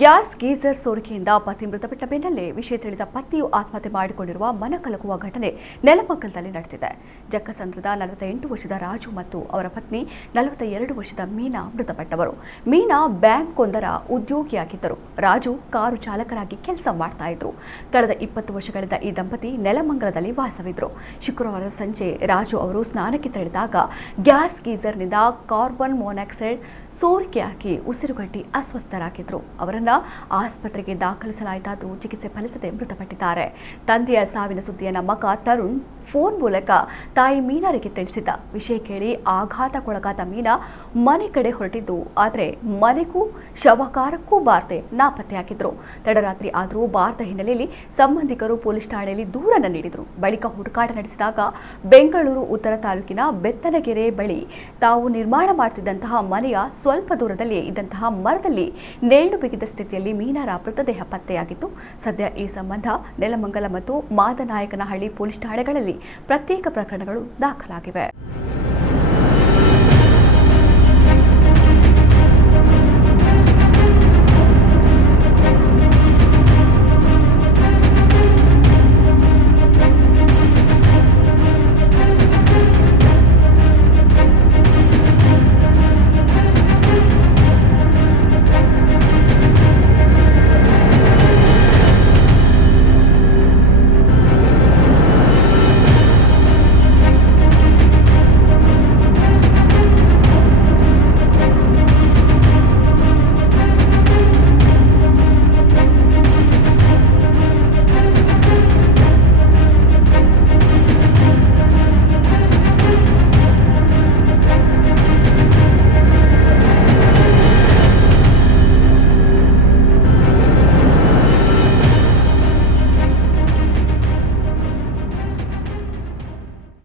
Gas geyser ಸೋರಿಕೆಯಿಂದ ಪತಿ ಮೃತಪಟ್ಟ ಬೆನ್ನಲ್ಲೇ ವಿಷಯ ತಿಳಿದ ಪತಿಯು ಆತ್ಮಹತ್ಯೆ ಮಾಡಿಕೊಂಡಿರುವ ಮನಕಲಕುವ ಘಟನೆ ನೆಲಮಂಗಲದಲ್ಲಿ ನಡೆದಿದೆ. ಜಕ್ಕಸಂದ್ರದ 48 ವರ್ಷದ ರಾಜು ಮತ್ತು ಅವರ ಪತ್ನಿ 42 ವರ್ಷದ ಮೀನಾ ಮೃತಪಟ್ಟವರು. ಮೀನಾ ಬ್ಯಾಂಕ್ ಒಂದರ ಉದ್ಯೋಗಿಯಾಗಿದ್ದರು. ರಾಜು ಕಾರು ಚಾಲಕರಾಗಿ ಕೆಲಸ ಮಾಡ್ತಾ ಇದ್ರು. ಕಳೆದ 20 ವರ್ಷಗಳಿಂದ ಈ ದಂಪತಿ ನೆಲಮಂಗಲದಲ್ಲಿ ವಾಸವಿದ್ರು. ಶುಕ್ರವಾರ ಸಂಜೆ ರಾಜು ಅವರು ಸ್ನಾನಕ್ಕೆ ತೆರಳಿದಾಗ ಗ್ಯಾಸ್ ಗೀಸರ್ನಿಂದ ಕಾರ್ಬನ್ ಮೊನಾಕ್ಸೈಡ್ ಸೋರಿಕೆಯಾಗಿ ಉಸಿರುಗಟ್ಟಿ ಅಸ್ವಸ್ಥರಾಗಿದ್ರು. ಅವರನ್ನ ಆಸ್ಪತ್ರೆಗೆ ದಾಖಲಿಸಲಾಯಿತಾದರೂ ಚಿಕಿತ್ಸೆ ಫಲಿಸದೆ ಮೃತಪಟ್ಟಿದ್ದಾರೆ. ತಂದೆಯ ಸಾವಿನ ಸುದ್ದಿಯನ್ನ ಮಗ ತರುಣ್ ಫೋನ್ ಮೂಲಕ ತಾಯಿ ಮೀನಾರಿಗೆ ತಿಳಿಸಿದ್ದ. ವಿಷಯ ಕೇಳಿ ಆಘಾತಕ್ಕೊಳಗಾದ ಮೀನಾ ಮನೆ ಕಡೆ ಹೊರಟಿದ್ದು, ಆದರೆ ಮನೆಗೂ ಶವಕಾರಕ್ಕೂ ಬಾರದೆ ನಾಪತ್ತೆಯಾಗಿದ್ರು. ತಡರಾತ್ರಿ ಆದರೂ ಬಾರದ ಹಿನ್ನೆಲೆಯಲ್ಲಿ ಸಂಬಂಧಿಕರು ಪೊಲೀಸ್ ಠಾಣೆಯಲ್ಲಿ ದೂರನ್ನು ನೀಡಿದರು. ಬಳಿಕ ಹುಡುಕಾಟ ನಡೆಸಿದಾಗ ಬೆಂಗಳೂರು ಉತ್ತರ ತಾಲೂಕಿನ ಬೆತ್ತನಗೆರೆ ಬಳಿ ತಾವು ನಿರ್ಮಾಣ ಮಾಡುತ್ತಿದ್ದಂತಹ ಮನೆಯ ಸ್ವಲ್ಪ ದೂರದಲ್ಲಿಯೇ ಇದ್ದಂತಹ ಮರದಲ್ಲಿ ನೇಣು ಬಿಗಿದ ಸ್ಥಿತಿಯಲ್ಲಿ ಮೀನಾರ ಮೃತದೇಹ ಪತ್ತೆಯಾಗಿತ್ತು. ಸದ್ಯ ಈ ಸಂಬಂಧ ನೆಲಮಂಗಲ ಮತ್ತು ಮಾದನಾಯಕನಹಳ್ಳಿ ಪೊಲೀಸ್ ಠಾಣೆಗಳಲ್ಲಿ ಪ್ರತ್ಯೇಕ ಪ್ರಕರಣಗಳು ದಾಖಲಾಗಿವೆ.